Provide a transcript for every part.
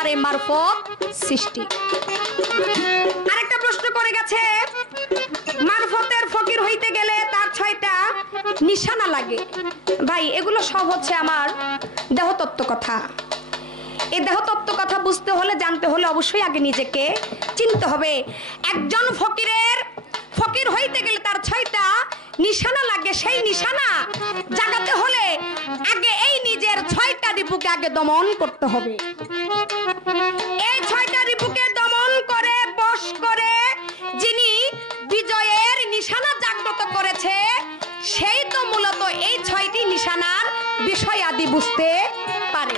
আর এই মারফত সৃষ্টি। আরেকটা প্রশ্ন করে গেছে, মারফতের ফকির হইতে গেলে তার 6টা নিশানা লাগে। ভাই এগুলো সব হচ্ছে আমার দেহতত্ত্ব কথা। এই দেহতত্ত্ব কথা বুঝতে হলে, জানতে হলে অবশ্যই আগে নিজেকে চিনতে হবে। একজন ফকির হইতে গেলে তার 6টা নিশানা লাগে। সেই নিশানা জাগাতে হলে আগে এই নিজের 6টা রিপুকে আগে দমন করতে হবে। এই 6টা রিপুকে দমন করে বশ করে যিনি বিজয়ের নিশানা জাগ্রত করেছে, সেই তো মূলত এই 6টি নিশানার বিষয় আদি বুঝতে পারে।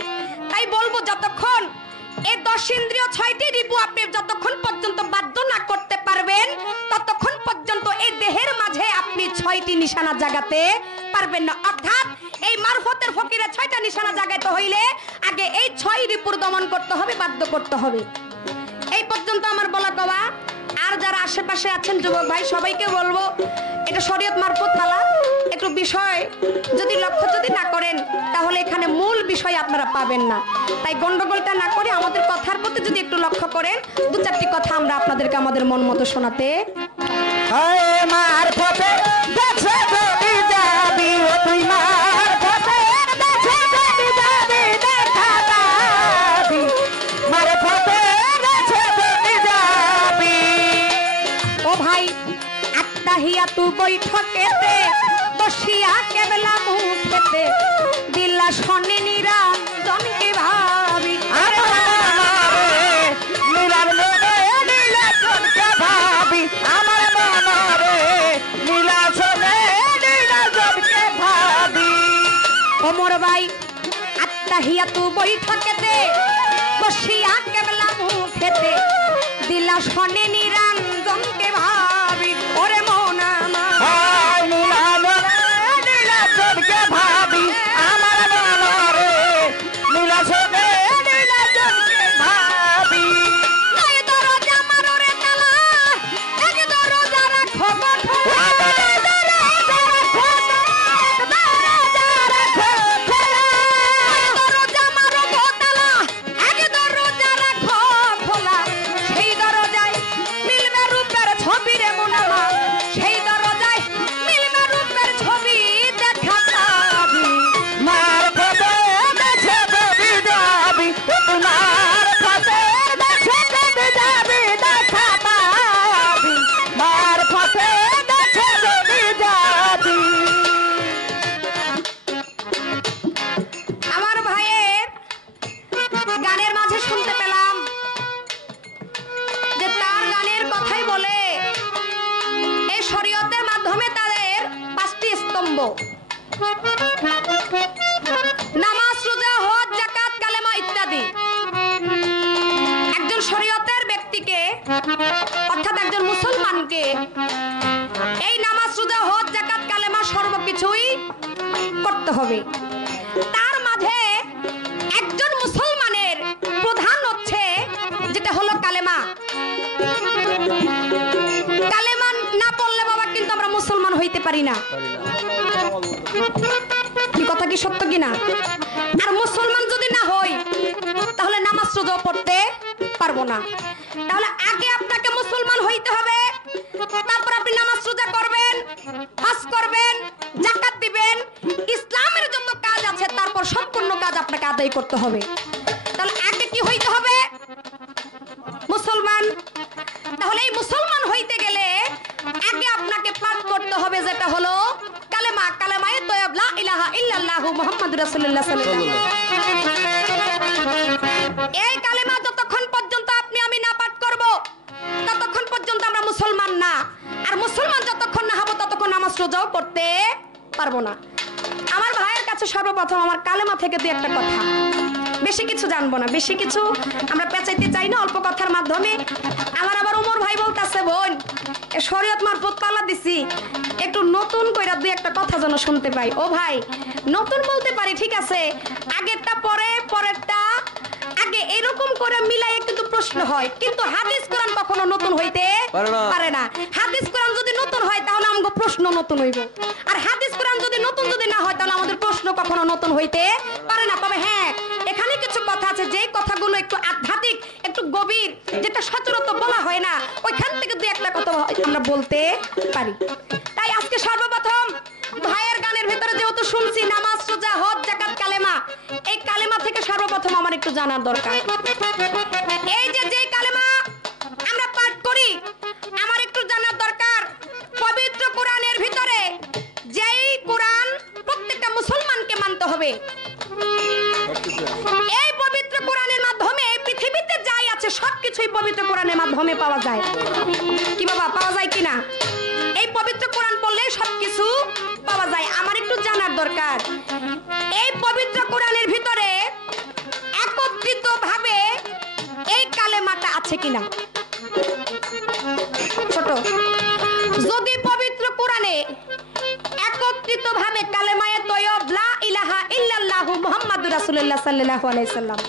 তাই বলবো, যতক্ষণ এই 10 ইন্দ্রিয় 6টি রিপু আপনি যতক্ষণ পর্যন্ত বাধ্য না করতে পারবেন, ততক্ষণ পর্যন্ত এই দেহের মাঝে আপনি 6টি নিশানা জাগাতে পারবেন না। অর্থাৎ এই মারফতের ফকিরের 6টা নিশানা জাগাতে হইলে আগে এই 6 রিপুর দমন করতে হবে, বাধ্য করতে হবে। এই পর্যন্ত আমার বলা কওয়া। আর যারা আশেপাশে আছেন যুবক ভাই, সবাইকে বলবো, এটা শরীয়ত মারফত মালা। একটু বিষয় যদি লক্ষ্য যদি না করেন, তাহলে এখানে মূল বিষয় আপনারা পাবেন না। তাই গন্ডগোলটা না করে আমাদের কথার প্রতি যদি একটু লক্ষ্য করেন, 2-4টি কথা আমরা আপনাদেরকে আমাদের মন মতো শোনাতে। তু বৈঠকেতে বসিয়া কেবলা মুখেতে দিলা শনি নিরঞ্জনকে ভাবি। ওমর ভাই আত্মাহিয়া তু বৈঠকেতে বসিয়া কেবলা মুখেতে দিলা শনি নিরঞ্জনকে ভাবি। ওরে মনা নামাজ, রোজা, হজ, যাকাত, কালেমা ইত্যাদি। একজন শরীয়তের ব্যক্তিকে অর্থাৎ একজন মুসলমানকে এই নামাজ, রোজা, হজ, যাকাত, কালেমা সর্বকিছুই করতে হবে। তার মাঝে একজন মুসলমানের প্রধান হচ্ছে যেটা হলো কালেমা। কালেমা না পড়লে বাবা কিন্তু আমরা মুসলমান হইতে পারি না। কি কথা কি সত্য কিনা? আর মুসলমান যদি না হই, তাহলে নামাজ রোজা পড়তে পারবো না। তাহলে আগে আপনাকে মুসলমান হইতে হবে, তারপর আপনি নামাজ রোজা করবেন, হজ করবেন, যাকাত দিবেন, ইসলামের যত কাজ আছে তারপর সম্পূর্ণ কাজ আপনাকে আদায় করতে হবে। তাহলে আগে কি হইতে হবে? মুসলমান। তাহলে এই মুসলমান হইতে গেলে আগে আপনাকে পাঠ করতে হবে যেটা হলো কালেমা। কালেমায়ে তয়্যব, লা ইলাহা ইল্লাল্লাহু মুহাম্মাদুর রাসূলুল্লাহ সাল্লাল্লাহু আলাইহি ওয়াসাল্লাম। এই কালেমা যতক্ষণ পর্যন্ত আপনি আমি না পাঠ করব, ততক্ষণ পর্যন্ত আমরা মুসলমান না। আর মুসলমান যতক্ষণ না হব, ততক্ষণ নামাজ রোজাও করতে পারবো না। আমার ভাইয়ের কাছে সর্বপ্রথম আমার কালেমা থেকে দুই একটা কথা, বেশি কিছু জানবো না, বেশি কিছু আমরা পেঁচাইতে চাই না, অল্প কথার মাধ্যমে। আমার আবার ওমর ভাই বলতেছে, বোন শরীয়ত মারফত পালা দিছি, একটু নতুন কইরা দুই একটা কথা যেন শুনতে পাই। ও ভাই, নতুন বলতে পারি ঠিক আছে, আগেরটা পরে, পরেরটা আগে, এরকম করে মিলাই কিন্তু প্রশ্ন হয়। কিন্তু হাদিস কোরআন কখনো নতুন হইতে পারে না। হাদিস কোরআন যদি নতুন হয়, তাহলে আমাদের প্রশ্ন নতুন হইব। আর হাদিস কোরআন যদি নতুন যদি না হয়, তাহলে আমাদের প্রশ্ন কখনো নতুন হইতে পারে না। তবে হ্যাঁ, এখানে কিছু কথা আছে, যে কথাগুলো একটু আধ্যাত্মিক যেটা সচরাচর বলা হয় না, ওইখান থেকে দুই একটা কথা আমরা বলতে পারি। তাই আজকে সর্বপ্রথম ভাইয়ের গানের ভিতরে যেহেতু শুনছি নামাজ, রোজা, হজ, যাকাত, কালেমা, এই কালেমা থেকে সর্বপ্রথম আমার একটু জানার দরকার। এই যে কালেমা আমরা পাঠ করি, আমার একটু জানার দরকার পবিত্র কোরআনের ভিতরে যেই কোরআন প্রত্যেকটা মুসলমানকে মানতে হবে, এই পবিত্র কোরআনের মাধ্যমে পৃথিবীতে যাই আছে সবকিছুই পবিত্র কোরআনের মাধ্যমে পাওয়া যায়। কি বাবা, পাওয়া যায় কিনা? এই পবিত্র কোরআন পড়লে সবকিছু পাওয়া যায়। আমার একটু জানার দরকার এই পবিত্র কোরআনের ভিতরে একত্রিত ভাবে এই কালেমাটা আছে কিনা। ছোট, যদি পবিত্র কোরআনে একত্রিত ভাবে কালেমায়ে তয়্যব লা ইলাহা ইল্লাল্লাহু মুহাম্মাদুর রাসূলুল্লাহ সাল্লাল্লাহু আলাইহি সাল্লাম,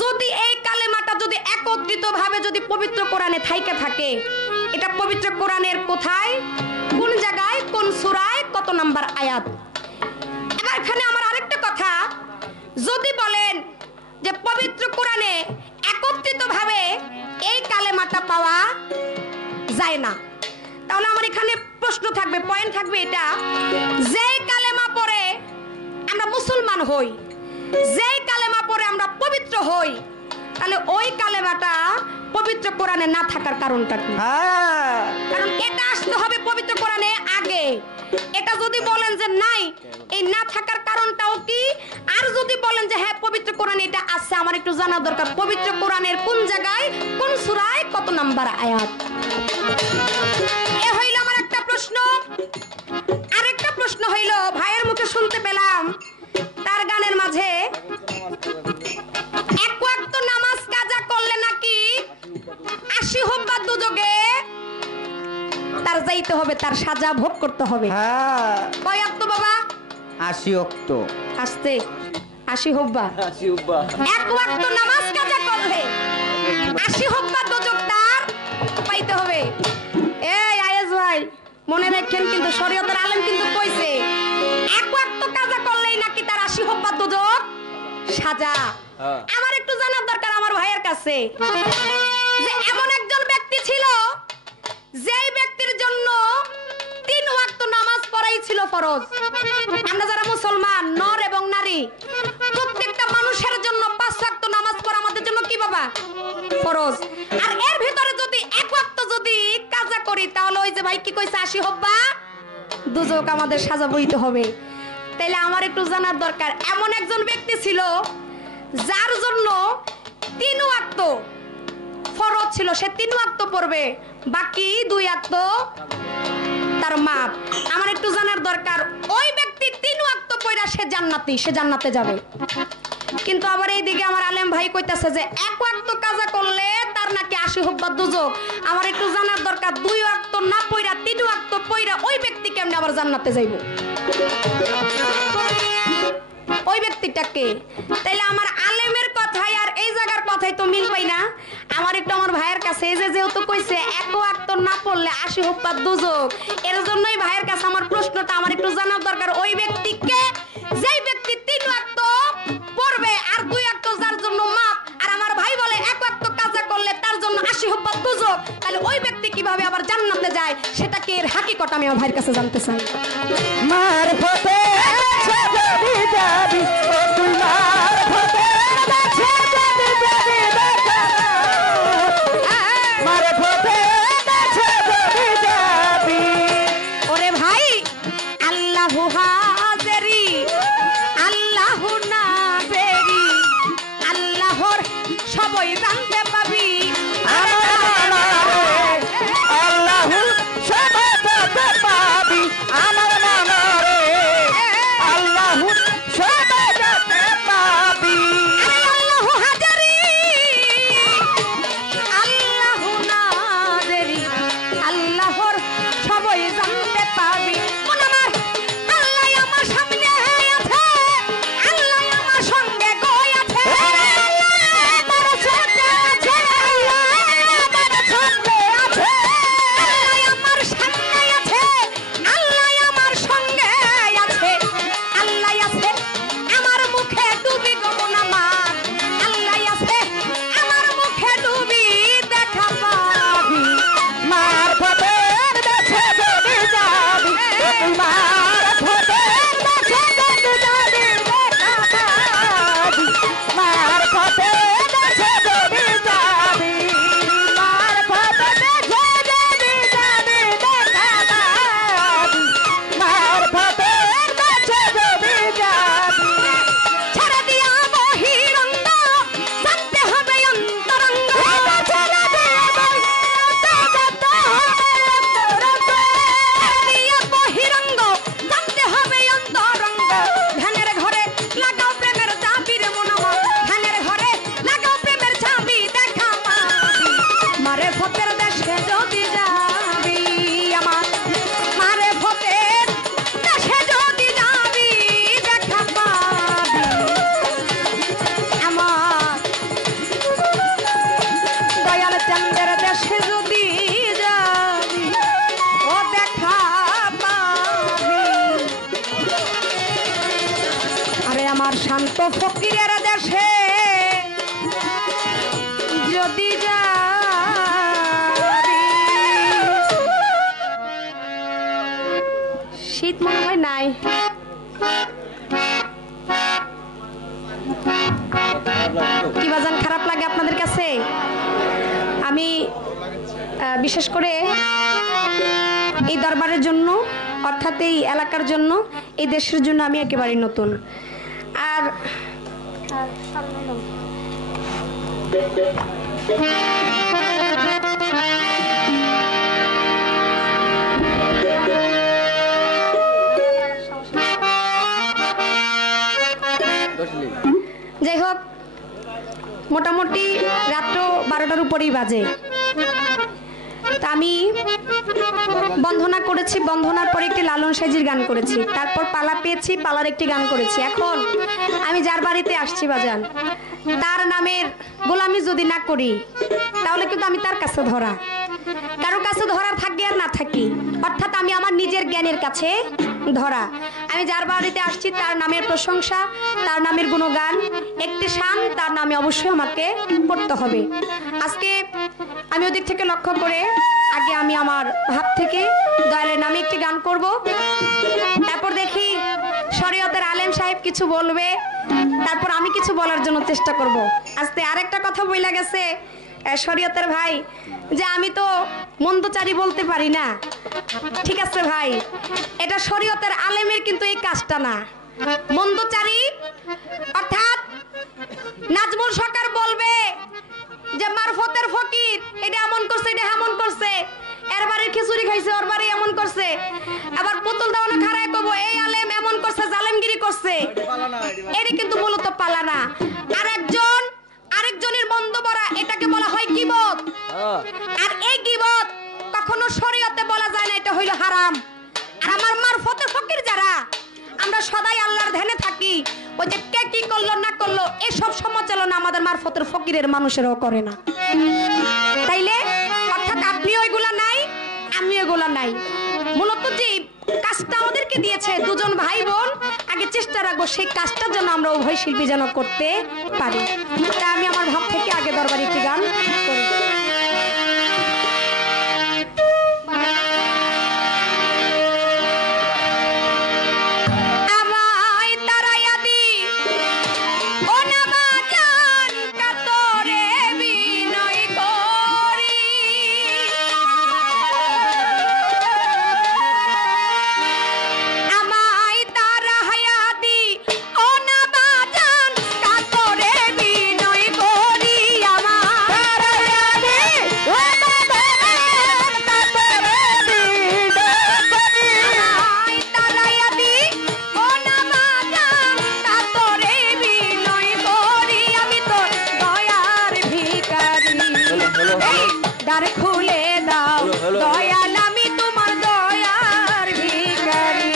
যদি এই কালেমাটা যদি একত্রিত ভাবে যদি পবিত্র কোরআনে থাইকা থাকে, এটা পবিত্র কোরআনের কোথায়, কোন জায়গায়, কোন সূরায়, কত নাম্বার আয়াত? এবার এখানে আমার আরেকটা কথা, যদি বলেন যে পবিত্র কোরআনে একত্রিত ভাবে এই কালেমাটা পাওয়া যায় না, তাহলে আমার এখানে প্রশ্ন থাকবে, পয়েন্ট থাকবে এটা, যে কালেমা পড়ে আমরা মুসলমান হই, যে কালেমা পড়ে আমরা পবিত্র হই, তাহলে ওই কালেমাটা পবিত্র কোরআনে না থাকার কারণটা কি? কারণ এটা আসতে হবে পবিত্র কোরআনে আগে। এটা যদি বলেন যে নাই, এই না থাকার কারণটাও কি? আর যদি বলেন যে হ্যাঁ পবিত্র কোরআনে এটা আছে, আমার একটু জানা দরকার পবিত্র কোরআনের কোন জায়গায়, কোন সূরায়, কত নাম্বার আয়াত? এ হইল আমার একটা প্রশ্ন। আরেকটা প্রশ্ন হইল, ভাইয়ের মুখে শুনতে পেলাম তার গানের মাঝে এক ওয়াক্ত নামাজ কাজা করলে নাকি 80 হুব্বা দুযোগে তার যাইতে হবে, তার সাজা ভোগ করতে হবে। কয় ওয়াক্ত বাবা? 80 ওয়াক্ত। আস্তে, 80 হুব্বা। এক ওয়াক্ত নামাজ কাজা করলে 80 হুব্বা দুযোগ তার পাইতে হবে। এই আয়েজ ভাই মনে রাখেন, কিন্তু শরীয়তের আলেম কিন্তু কইছে এক ওয়াক্ত কাজা করলেই নাকি তার 80 হুব্বা দুযোগ সাজা। আমার একটু জানার দরকার আমার ভাইয়ের কাছে যে এমন একজন ব্যক্তি ছিল যেই ব্যক্তির জন্য 3 ওয়াক্ত নামাজ পড়াই ছিল ফরজ। আমরা যারা মুসলমান নর এবং নারী প্রত্যেকটা মানুষের জন্য 5 ওয়াক্ত নামাজ পড়া আমাদের জন্য কি বাবা? ফরজ। আর এর ভিতরে যদি এক ওয়াক্ত যদি কাজা করি, তাহলে ওই যে ভাই কি কইছে 80 হুব্বা দুযোগ আমাদের সাজা বইতে হবে। তাইলে আমার একটু জানার দরকার এমন একজন ব্যক্তি ছিল যার জন্য 3 ওয়াক্ত ফরজ ছিল, সে 3 ওয়াক্ত পড়বে, বাকি 2 ওয়াক্ত তার মাপ। আমার একটু জানার দরকার ওই ব্যক্তি 3 ওয়াক্ত পড়া সে জান্নাতি, সে জান্নাতে যাবে। কিন্তু আবার এইদিকে আমার আলেম ভাই কইতাছে যে এক ওয়াক্ত কাজা করলে তার নাকি 80 হুব্বা দুযোগ। আমার একটু জানার দরকার 2 ওয়াক্ত না পড়া 3 ওয়াক্ত পড়া ওই ব্যক্তি কেমনে আবার জান্নাতে যাইব? ওই ব্যক্তিটাকে। তাইলে আমার আলেমের কথাই আর এই জায়গার কথাই তো মিল পাই না। আমার একটু আমার ভাইয়ের কাছে এই যে যেহেতু কইছে এক ওয়াক্ত না পড়লে 80 হুব্বা দুযোগ, এর জন্যই ভাইয়ের কাছে আমার প্রশ্নটা আমার একটু জানার দরকার ওই ব্যক্তিকে, যেই ব্যক্তি 3 ওয়াক্ত পড়বে আর 2 ওয়াক্ত যার জন্য মাপ, আর আমার ভাই বলে এক ওয়াক্ত কাজা করলে তার জন্য 80 হুব্বা দুযোগ, তাহলে ওই ব্যক্তি কিভাবে আবার জান্নাতে যায় সেটা কি এর হাকিকত আমি আমার ভাইয়ের কাছে জানতে চাই। মার ফতে যাবি যাবি ও তুই মার ফতে যাবি যাবি মার ফতে যাবি যাবি। ওরে ভাই আল্লাহু হাজেরি আল্লাহু নাজেরি, আল্লাহর সবই জানতে পাবি। আল্লাহু সবাই জানতে পাবি, আমার নামে আল্লাহু সবাই জানতে পাবি। আল্লাহু হাজেরি আল্লাহু নাজেরি, আল্লাহর সবই জানতে পাবি। মন আমার আল্লাহ আমার সামনে আছে, আল্লাহ আমার সঙ্গে গই আছে, আমার সাথে আছে, তো ফকিরের দেশে যদি যাবি, শীত মনে হয় নাই। কি বাজান খারাপ লাগে আপনাদের কাছে? আমি বিশেষ করে এই দরবারের জন্য, অর্থাৎ এই এলাকার জন্য, এই দেশের জন্য আমি একেবারে নতুন। আর যাই হোক, মোটামুটি রাত্র 12টার উপরেই বাজে। তা আমি বন্ধনা করেছি, বন্ধনার পরে একটি লালন সাইজির গান করেছি, তারপর পালা পেয়েছি, পালার একটি গান করেছি। এখন আমি যার বাড়িতে আসছি বাজান, তার নামের গোলামি যদি না করি তাহলে কিন্তু আমি তার কাছে ধরা, কারো কাছে ধরা থাকি আর না থাকি, অর্থাৎ আমি আমার নিজের জ্ঞানের কাছে ধরা। আমি যার বাড়িতে আসছি তার নামের প্রশংসা, তার নামের গুণগান, একটি শান তার নামে অবশ্যই আমাকে করতে হবে। আজকে আমি ওদিক থেকে লক্ষ্য করে আগে আমি আমার ভাব থেকে দয়ালের নামে একটি গান করব, তারপর দেখি শরীয়তের আলেম সাহেব কিছু বলবে, তারপর আমি কিছু বলার জন্য চেষ্টা করব। আজকে আরেকটা কথা বইলা গেছে শরীয়তের ভাই যে আমি তো মন্দচারী বলতে পারি না। ঠিক আছে ভাই, এটা শরীয়তের আলেমের কিন্তু এই কাজটা না। মন্দচারী অর্থাৎ নাজমুল সরকার বলবে যে মারফতের ফকির এটা এমন করছে, এটা এমন করছে, এর বাড়ির খিচুড়ি খাইছে, ওর বাড়ি এমন করছে, আবার পুতুল দেওয়ানো খারায় কব এই আলেম এমন করছে, জালেমগিরি করছে, এটা কিন্তু মূলত পালা না। আরেকজনের মন্দ বলা এটাকে বলা হয় গীবত। আর এই গীবত কখনো শরীয়তে বলা যায় না, এটা হইল হারাম। আর আমার মারফতের ফকির যারা, আমরা সদাই আল্লাহর ধ্যানে থাকি, ওই যে কে কি করলো না করলো এসব সমালোচনা আমাদের মারফতের ফকিরের মানুষেরও করে না। তাইলে অর্থাৎ আপনি ওইগুলা নাই, আমি ওইগুলা নাই। মূলত যে কাজটা আমাদেরকে দিয়েছে দুজন ভাই বোন, আগে চেষ্টা রাখবো সেই কাজটার জন্য আমরা উভয় শিল্পী যেন করতে পারি। তা আমি আমার ভাব থেকে আগে দরবারে একটি গান করি। দ্বার খুলে দাও দয়াল, আমি তোমার দয়ার ভিখারি।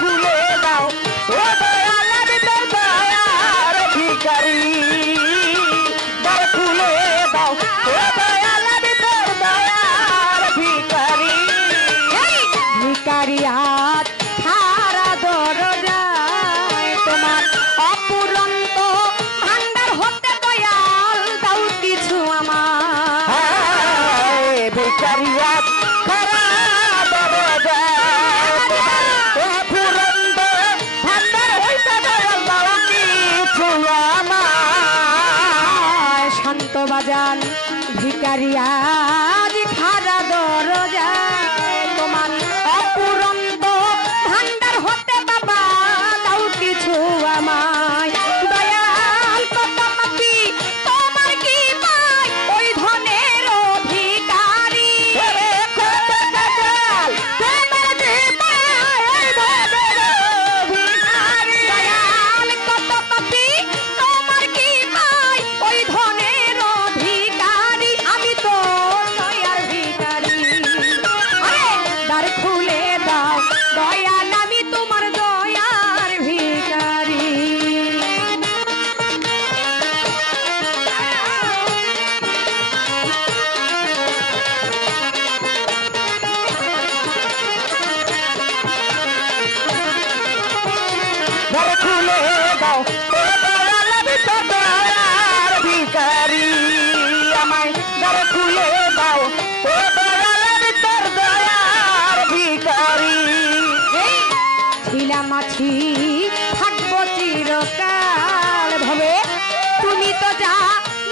খুলে দাও দয়াল আমি তোমার দয়ার ভিখারি। ঘর খুলে দাও ও দয়াল আমি তো দয়ার ভিখারি আমায় ঘর খুলে দাও ও দয়াল আমি তোর দয়ার ভিখারি এই ছিলাম আছি থাকবো চিরকাল ভাবে তুমি তো যা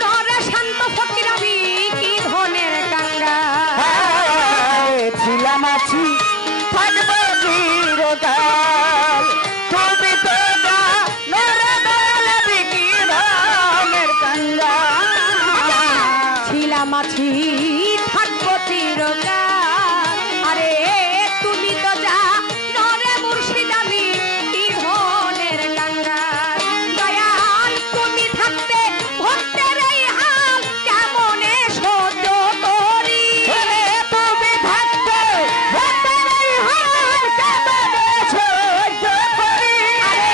নরে শান্ত ফকির আমি কি ধনের কাঙ্গা। ছিলাম আছি থাকবো চিরকাল তুমি তো যা নরে দয়াল আমি কি ধনের কাঙ্গা ছিলাম আছি থাকবো চিরকাল আরে তুমি তো যা নরে মুর্শিদ আমি কি ধনের কাঙ্গা। দয়াল তুমি থাকতে ভক্তের এই হাল কেমনে সহ্য করি। তুমি থাকতে ভক্তের এই হাল কেমনে সহ্য করি আরে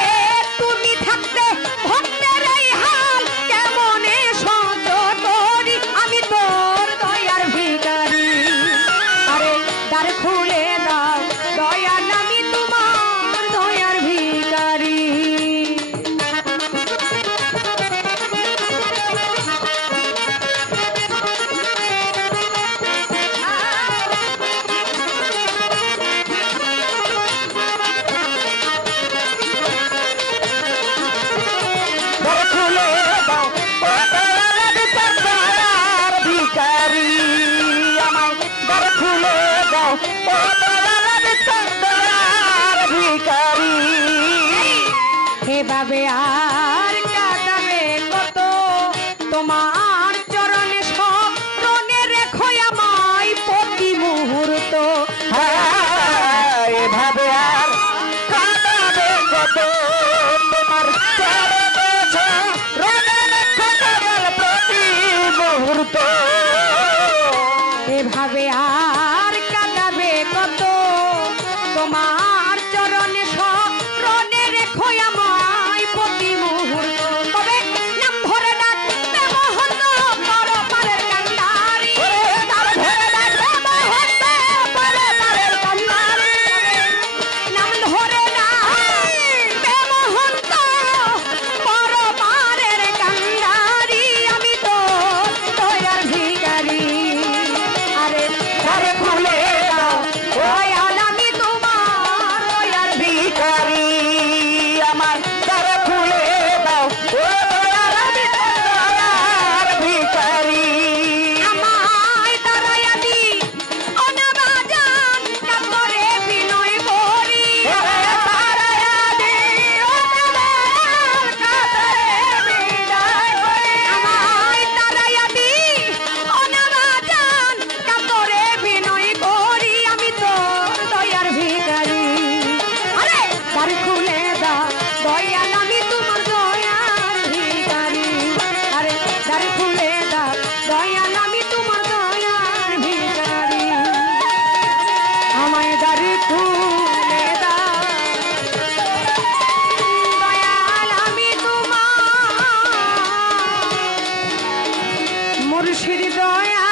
তুমি থাকতে ভক্তের এই হাল কেমনে সহ্য করি। আমি তোর দয়ার ভিখারি আরে দ্বার খুলে দাও দয়াল আমি তোমার দয়ার ভিখারি। ঘর খুলে দাও ও দয়াল আমি তোর দয়ার ভিখারি আমায় ঘর খুলে দাও ও দয়াল আমি তোর দয়ার ভিখারি এভাবে আর কাটাবে কত তোমার চরণে স্মরণে রেখো আমায় প্রতি মুহূর্ত। এভাবে আর কাটাবে কত তোমার চরণে রণে খোদার প্রতি মুহূর্ত এভাবে আর কাটাবে কত তোমার চরণে স্মরণে রেখো আমায় প্রতি মুহূর্ত। তবে নাম ধরে ডাকবে মহন্ত পরপারের কান্ডারি। তার ধরে ডাকবে মহন্ত পরপারের কান্ডারি। নাম ধরে ডাকবে মহন্ত পরপারের কান্ডারি। আমি তো দয়ার ভিখারি আরে ঘর খুলে দাও দয়াল আমি তোমার দয়ার ভিখারি আমার ঘর খুলে দাও ও দয়াল আমি তোর দয়ার ভিখারি আমায় দাঁড়াইয়া দি অনাবাজান কাতরে বিনয় করি। আমায় দাঁড়াইয়া দি অনাবাজান কাতরে বিনয় করি। আমি তোর দয়ার ভিখারি আরে দ্বার খুলে দাও দয়াল আমি তোমার দয়ার ভিখারি আরে দ্বার খুলে দাও দয়াল আমি তোমার দয়ার ভিখারি আমায় দ্বার খুলে দাও দয়াল আমি তোমার মুর্শিদ দয়া